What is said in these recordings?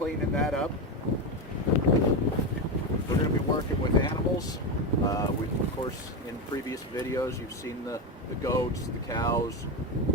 cleaning that up. We're going to be working with animals. Of course, in previous videos, you've seen the goats, the cows,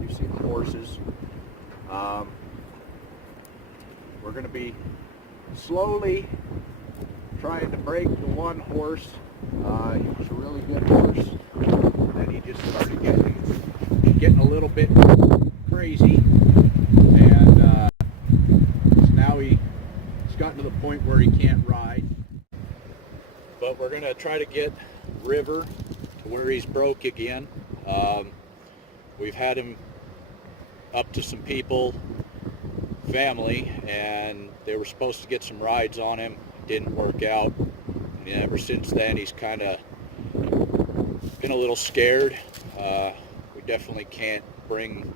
you've seen the horses. We're going to be slowly trying to break the one horse. He was a really good horse, and he just started getting a little bit crazy, and so now he's gotten to the point where he can't ride. But we're going to try to get River to where he's broke again. We've had him up to some people, family, and they were supposed to get some rides on him. Didn't work out. And ever since then, he's kind of been a little scared. We definitely can't bring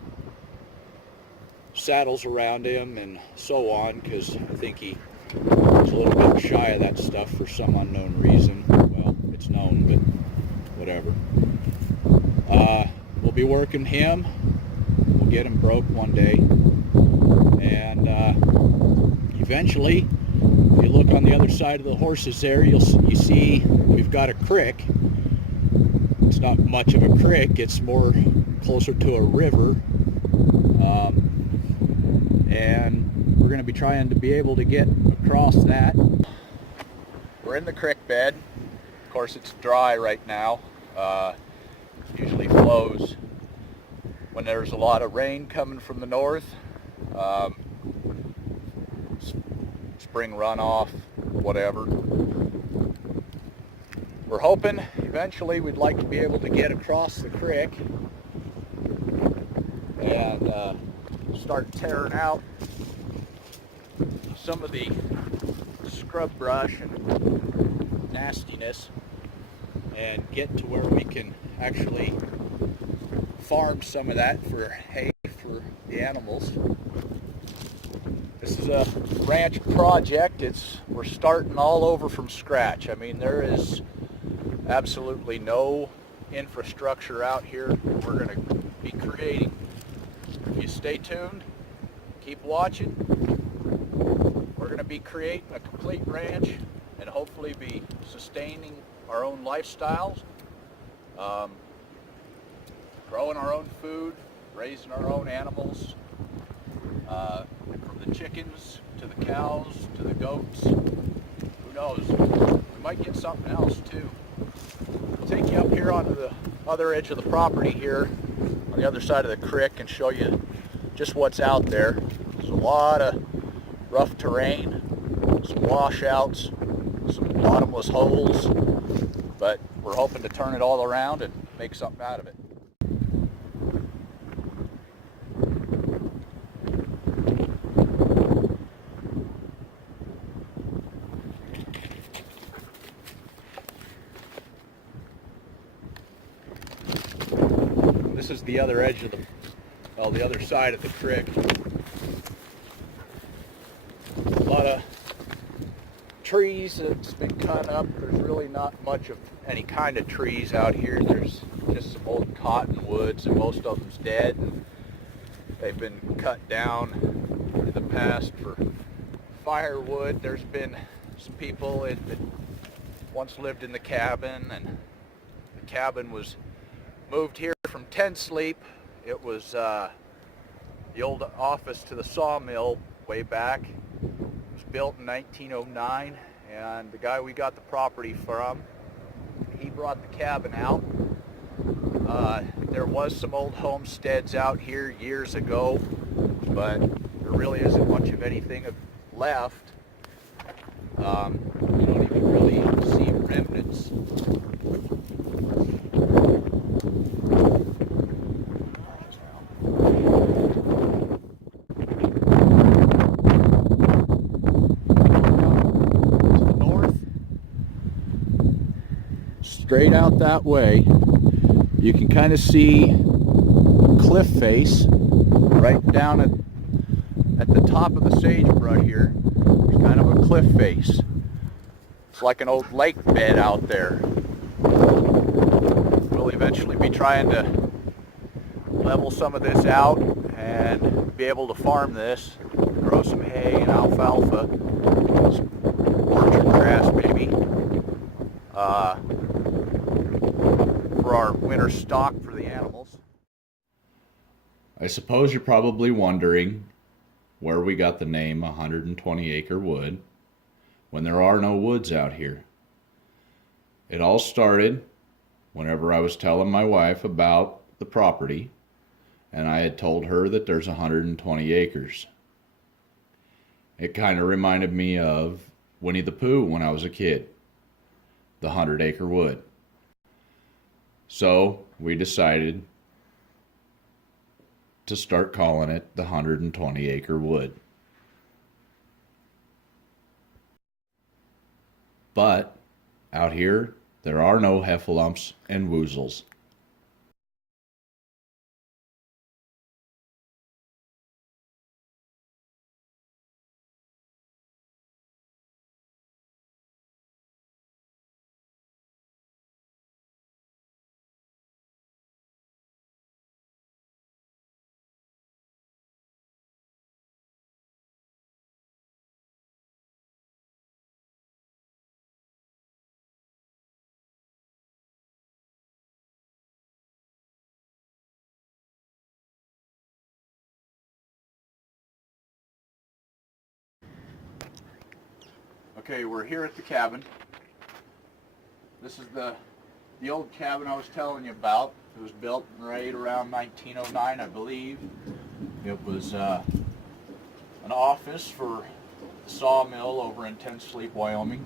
saddles around him and so on, because I think he's a little bit shy of that stuff for some unknown reason. Well, it's known, but whatever. We'll be working him. We'll get him broke one day, and eventually, if you look on the other side of the horses there, you see we've got a creek. It's not much of a creek, it's more closer to a river, and we're going to be trying to be able to get across that. We're in the creek bed. Of course, it's dry right now. It usually flows when there's a lot of rain coming from the north. Spring runoff, whatever. We're hoping eventually we'd like to be able to get across the creek and start tearing out some of the scrub brush and nastiness and get to where we can actually farm some of that for hay for the animals. This is a ranch project. We're starting all over from scratch. I mean, there is absolutely no infrastructure out here we're going to be creating. If you stay tuned, keep watching. We're going to be creating a complete ranch and hopefully be sustaining our own lifestyles, growing our own food, raising our own animals. From the chickens to the cows to the goats. Who knows? We might get something else too. I'll take you up here onto the other edge of the property here on the other side of the creek and show you just what's out there. There's a lot of rough terrain, some washouts, some bottomless holes, but we're hoping to turn it all around and make something out of it. This is the other edge of the other side of the creek. A lot of trees that's been cut up. There's really not much of any kind of trees out here. There's just some old cottonwoods, and most of them's dead. They've been cut down in the past for firewood. There's been some people that once lived in the cabin, and the cabin was moved here from tent sleep. It was the old office to the sawmill way back. It was built in 1909, and the guy we got the property from, he brought the cabin out. There was some old homesteads out here years ago, but there really isn't much of anything left. You don't even really see remnants. Straight out that way, you can kind of see a cliff face right down at the top of the sagebrush here. There's kind of a cliff face. It's like an old lake bed out there. We'll eventually be trying to level some of this out and be able to farm this, or throw some hay and alfalfa, some orchard grass maybe, for our winter stock for the animals. I suppose you're probably wondering where we got the name 120 Acre Wood when there are no woods out here. It all started whenever I was telling my wife about the property, and I had told her that there's 120 acres. It kind of reminded me of Winnie the Pooh when I was a kid, the 100-acre wood. So we decided to start calling it the 120-acre wood. But out here, there are no heffalumps and woozles. Okay, we're here at the cabin. This is the old cabin I was telling you about. It was built right around 1909, I believe. It was an office for the sawmill over in Ten Sleep, Wyoming.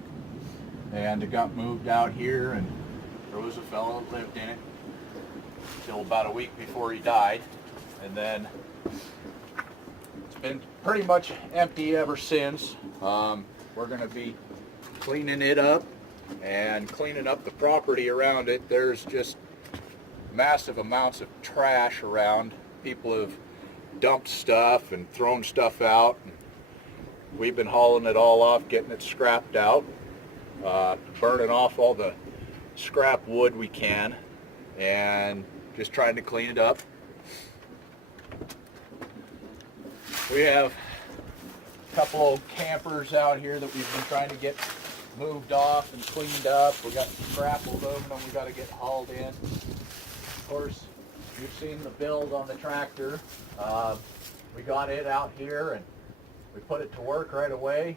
And it got moved out here, and there was a fellow that lived in it until about a week before he died. And then it's been pretty much empty ever since. We're going to be cleaning it up and cleaning up the property around it. There's just massive amounts of trash around. People have dumped stuff and thrown stuff out. We've been hauling it all off, getting it scrapped out, burning off all the scrap wood we can, and just trying to clean it up. We have couple old campers out here that we've been trying to get moved off and cleaned up. We got scrap aluminum we got to get hauled in. Of course, you've seen the build on the tractor. We got it out here and we put it to work right away,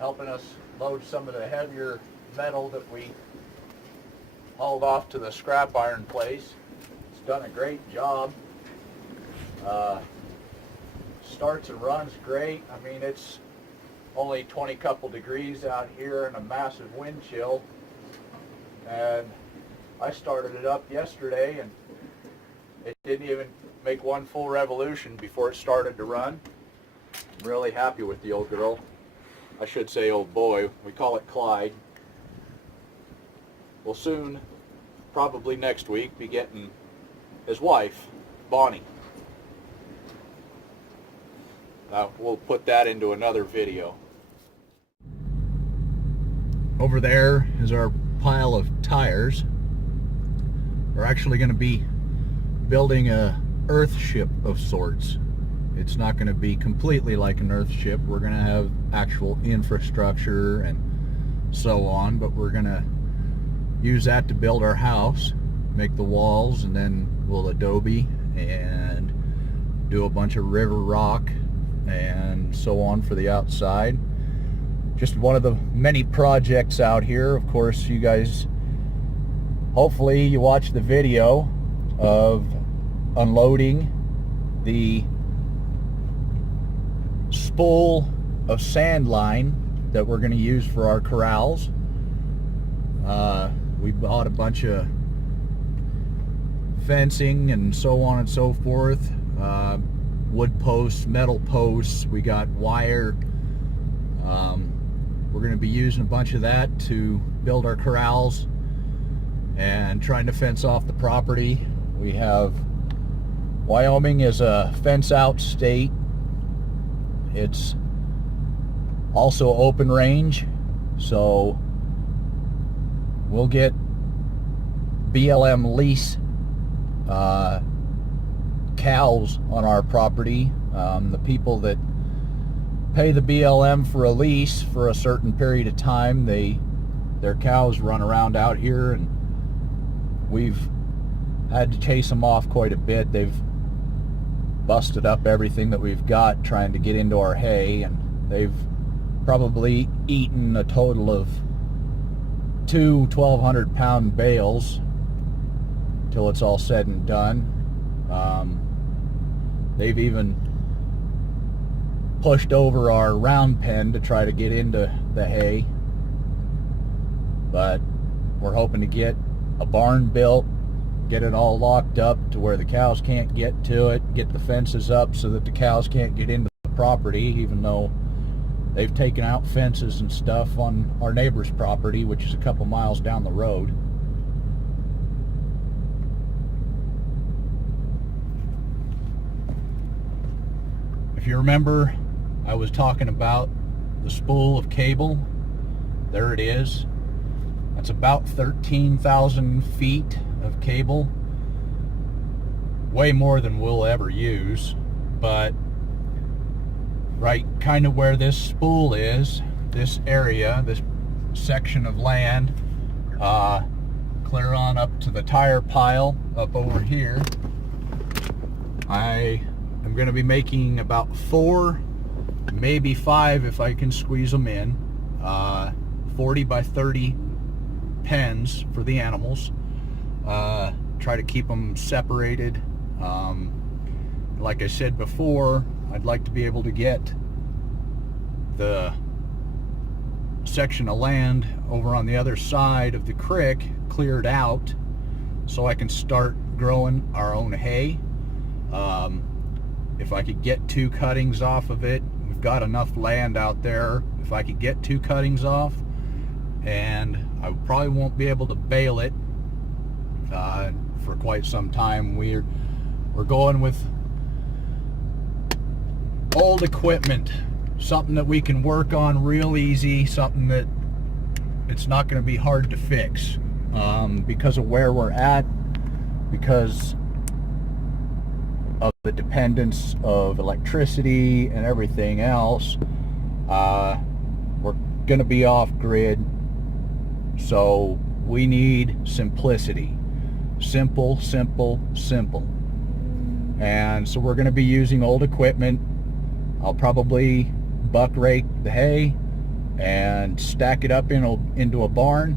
helping us load some of the heavier metal that we hauled off to the scrap iron place. It's done a great job. Starts and runs great. I mean, it's only 20 couple degrees out here and a massive wind chill. And I started it up yesterday and it didn't even make one full revolution before it started to run. I'm really happy with the old girl. I should say old boy. We call it Clyde. We'll soon, probably next week, be getting his wife, Bonnie. We'll put that into another video. Over there is our pile of tires. We're actually going to be building a Earthship of sorts. It's not going to be completely like an Earthship. We're going to have actual infrastructure and so on, but we're going to use that to build our house, make the walls, and then we'll adobe and do a bunch of river rock and so on for the outside. Just one of the many projects out here. Of course, you guys, hopefully you watch the video of unloading the spool of sand line that we're going to use for our corrals. We bought a bunch of fencing and so on and so forth. Wood posts, metal posts, we got wire. We're going to be using a bunch of that to build our corrals and trying to fence off the property. We have Wyoming is a fence out state. It's also open range, so we'll get BLM lease cows on our property. The people that pay the BLM for a lease for a certain period of time. Their cows run around out here, and we've had to chase them off quite a bit. They've busted up everything that we've got trying to get into our hay, and they've probably eaten a total of 2 1,200-pound bales till it's all said and done. They've even pushed over our round pen to try to get into the hay, but we're hoping to get a barn built, get it all locked up to where the cows can't get to it, get the fences up so that the cows can't get into the property, even though they've taken out fences and stuff on our neighbor's property, which is a couple miles down the road. If you remember, I was talking about the spool of cable. There it is. That's about 13,000 feet of cable. Way more than we'll ever use, but right kind of where this spool is, this area, this section of land, clear on up to the tire pile up over here, I am going to be making about 4, maybe 5 if I can squeeze them in, 40 by 30 pens for the animals. Try to keep them separated. Like I said before, I'd like to be able to get the section of land over on the other side of the creek cleared out so I can start growing our own hay. If I could get 2 cuttings off of it, we've got enough land out there. If I could get 2 cuttings off, and I probably won't be able to bale it for quite some time. We're going with old equipment, something that we can work on real easy, something that it's not going to be hard to fix, because of where we're at, because of the dependence of electricity and everything else. We're going to be off grid, so we need simplicity. Simple, simple, simple. And so we're going to be using old equipment. I'll probably buck rake the hay and stack it up into a barn.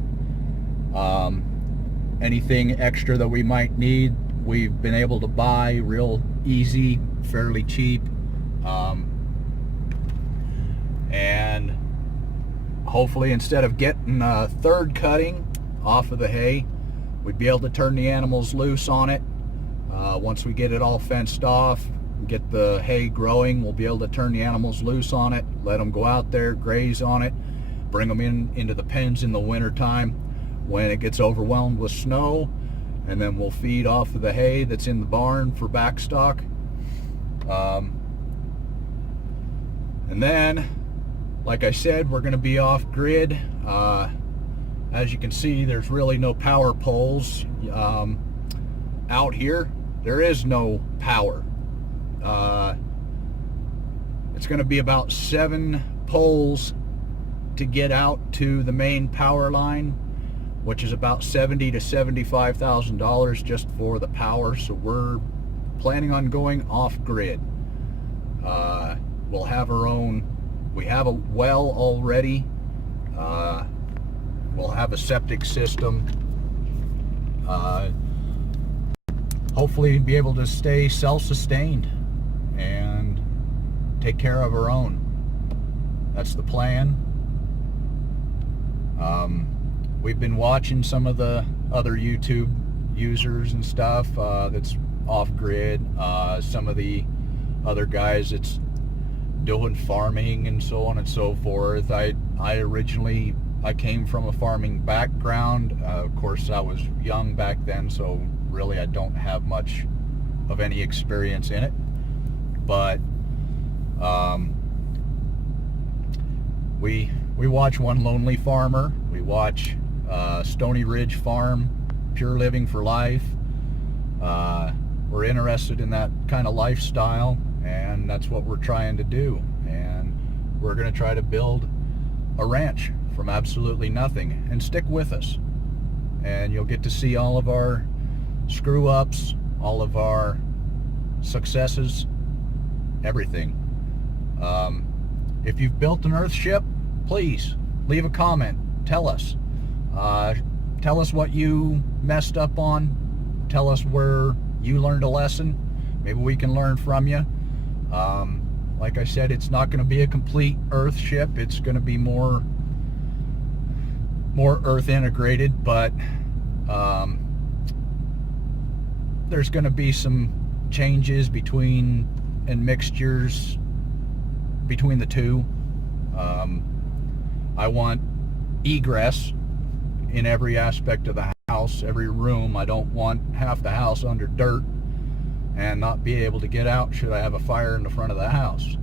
Anything extra that we might need, we've been able to buy real easy, fairly cheap. And hopefully, instead of getting a 3rd cutting off of the hay, we'd be able to turn the animals loose on it. Once we get it all fenced off, get the hay growing, we'll be able to turn the animals loose on it, let them go out there, graze on it, bring them into the pens in the winter time when it gets overwhelmed with snow, and then we'll feed off of the hay that's in the barn for backstock. And then, like I said, we're going to be off grid. As you can see, there's really no power poles out here. There is no power. It's going to be about 7 poles to get out to the main power line, which is about $70,000 to $75,000 just for the power. So we're planning on going off grid. We'll have our own. We have a well already. We'll have a septic system. Hopefully be able to stay self-sustained and take care of our own. That's the plan. We've been watching some of the other YouTube users and stuff that's off-grid. Some of the other guys that's doing farming and so on and so forth. I came from a farming background. Of course, I was young back then, so really I don't have much of any experience in it. But we watch One Lonely Farmer. We watch Stoney Ridge Farm, Pure Living for Life. We're interested in that kind of lifestyle, and that's what we're trying to do. And we're going to try to build a ranch from absolutely nothing, and stick with us. And you'll get to see all of our screw-ups, all of our successes, everything. If you've built an Earthship, please leave a comment. Tell us. Tell us what you messed up on. Tell us where you learned a lesson. Maybe we can learn from you. Like I said, it's not going to be a complete Earthship. It's going to be more Earth integrated, but there's going to be some changes between and mixtures between the two. I want egress in every aspect of the house, every room. I don't want half the house under dirt and not be able to get out should I have a fire in the front of the house.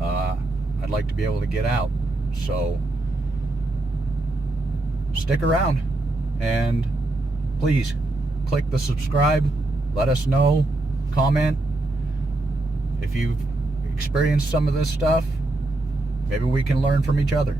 I'd like to be able to get out. So stick around and please click the subscribe. Let us know. Comment. If you've experienced some of this stuff, maybe we can learn from each other.